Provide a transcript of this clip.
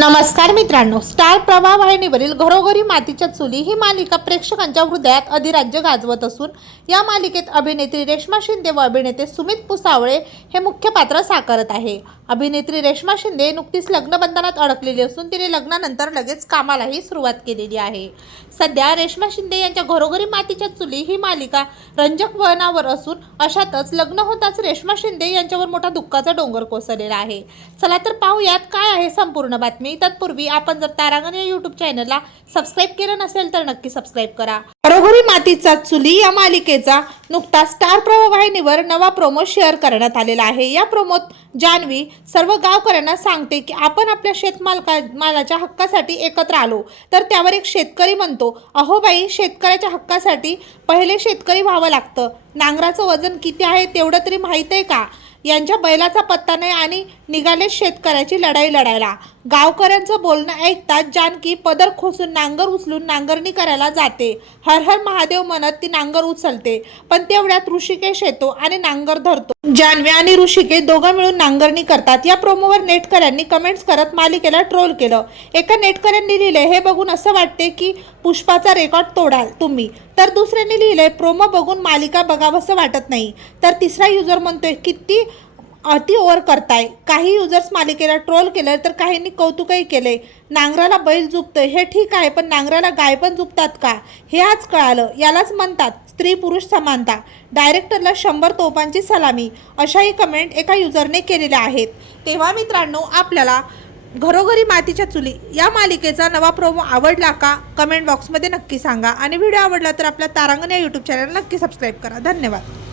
नमस्कार मित्रांनो स्टार प्रभा वाहिनीवरील घरोघरी मातीच्या चुली ही मालिका प्रेक्षकांच्या हृदयात अधिराज्य गाजवत असून या मालिकेत अभिनेत्री रेश्मा शिंदे व अभिनेते सुमित पुसावळे हे मुख्य पात्र साकारत आहे. अभिनेत्री रेश्मा शिंदे नुकतीच लग्नबंधनात अडकलेली असून तिने लग्नानंतर लगेच कामालाही सुरुवात केलेली आहे. सध्या रेश्मा शिंदे यांच्या घरोघरी मातीच्या चुली ही मालिका रंजक वळणावर असून अशातच लग्न होताच रेश्मा शिंदे यांच्यावर मोठा दुःखाचा डोंगर कोसळलेला आहे. चला तर पाहूयात काय आहे संपूर्ण बातमी. तत्पूर्वी आपण जर तारांगण या यूट्यूब चॅनलला सबस्क्राईब केलं नसेल तर नक्की सबस्क्राईब करा. घरोघरी मातीचा चुली या मालिकेचा नुकता स्टार प्रवाह वाहिनीवर नवा प्रोमो शेअर करण्यात आलेला आहे. या प्रोमोत जान्हवी सर्व गावकऱ्यांना सांगते की आपण आपल्या शेतमालका मालाच्या हक्कासाठी एकत्र आलो. तर त्यावर एक शेतकरी म्हणतो अहो बाई शेतकऱ्याच्या हक्कासाठी पहिले शेतकरी व्हावं लागतं. नांगराचं वजन किती आहे तेवढं तरी माहीत आहे का? यांच्या बैलाचा पत्ता नाही आणि निघाले शेतकऱ्याची लढाई लढायला. गावकऱ्यांचं बोलणं ऐकताच जानकी पदर खोसून नांगर उचलून नांगरणी करायला जाते. हर हर महादेव म्हणत ती नांगर उचलते. पण तेवढ्यात ऋषिकेश येतो आणि नांगर धरतो. जान्हवी आणि ऋषिकेश दोघं मिळून नांगरणी करतात. या प्रोमोवर नेटकऱ्यांनी कमेंट्स करत मालिकेला ट्रोल केलं. एका नेटकऱ्यांनी लिहिले हे बघून असं वाटते की पुष्पाचा रेकॉर्ड तोडाल तुम्ही. तर दुसऱ्यांनी लिहिले प्रोमो बघून मालिका बघावंसं वाटत नाही. तर तिसरा युजर म्हणतोय किती अति ओव्हर करताय. काही युजर्स मालिकेला ट्रोल केलं तर काहींनी कौतुकही केले नांगराला बैल झुकतोय हे ठीक आहे पण नांगराला गाय पण झुकतात का? हे आज कळालं. यालाच म्हणतात स्त्री पुरुष समानता. डायरेक्टरला शंभर तोफांची सलामी. अशाही कमेंट एका युजरने केलेल्या आहेत. तेव्हा मित्रांनो आपल्याला घरोघरी मातीच्या चुली या मालिकेचा नवा प्रोमो आवडला का? कमेंट बॉक्समध्ये नक्की सांगा. आणि व्हिडिओ आवडला तर आपल्या तारांगण या यूट्यूब चॅनल नक्की सबस्क्राईब करा. धन्यवाद.